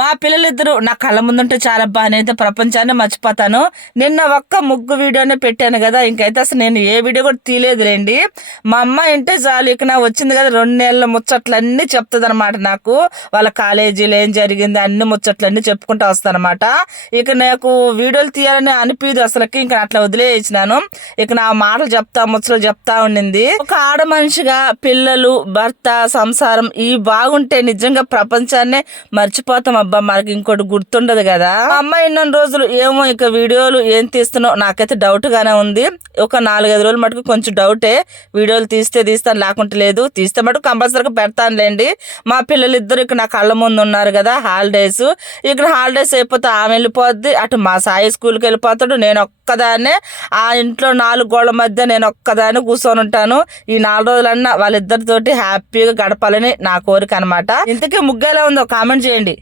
మా పిల్లలిద్దరూ నా కళ్ళ ముందుంటే చాలబ్బా నేనైతే ప్రపంచాన్ని మర్చిపోతాను. నిన్న ఒక్క ముగ్గు వీడియోనే పెట్టాను కదా, ఇంకైతే అసలు నేను ఏ వీడియో కూడా తీయలేదులేండి. మా అమ్మ అంటే చాలు ఇక నా వచ్చింది కదా 2 నెలల ముచ్చట్లన్నీ చెప్తుంది అనమాట. నాకు వాళ్ళ కాలేజీలో ఏం జరిగింది అన్ని ముచ్చట్లన్నీ చెప్పుకుంటూ వస్తానమాట. ఇక నాకు వీడియోలు తీయాలని అనిపించదు అసలుకి, ఇంకా అట్లా వదిలేసినాను. ఇక నా మాటలు చెప్తా ముచ్చట్లు చెప్తా ఉండింది. ఒక ఆడ మనిషిగా పిల్లలు, భర్త, సంసారం ఈ బాగుంటే నిజంగా ప్రపంచాన్నే మర్చిపోతాం. అబ్బా మనకి ఇంకోటి గుర్తుండదు కదా. మా అమ్మ ఇన్ని రోజులు ఏమో ఇక వీడియోలు ఏం తీస్తున్నావు నాకైతే డౌట్ గానే ఉంది. ఒక 4-5 రోజులు మటుకు కొంచెం డౌటే. వీడియోలు తీస్తాను, లేకుంటే లేదు. తీస్తే మటుకు కంపల్సరీగా పెడతానులేండి. మా పిల్లలు ఇద్దరు ఇక నా కళ్ళ ముందు ఉన్నారు కదా. హాలిడేస్ ఇక్కడ హాలిడేస్ అయిపోతే ఆమె వెళ్ళిపోద్ది, అటు మా సాయి స్కూల్కి వెళ్ళిపోతాడు. నేను ఒక్కదాన్నే ఆ ఇంట్లో 4 గోళ్ల మధ్య నేను ఒక్కదాన్ని కూర్చొని ఉంటాను. ఈ 4 రోజులన్నా వాళ్ళిద్దరితోటి హ్యాపీగా గడపాలని నా కోరిక అనమాట. ఇంతకీ ముగ్గు ఎలా ఉందో కామెంట్ చేయండి.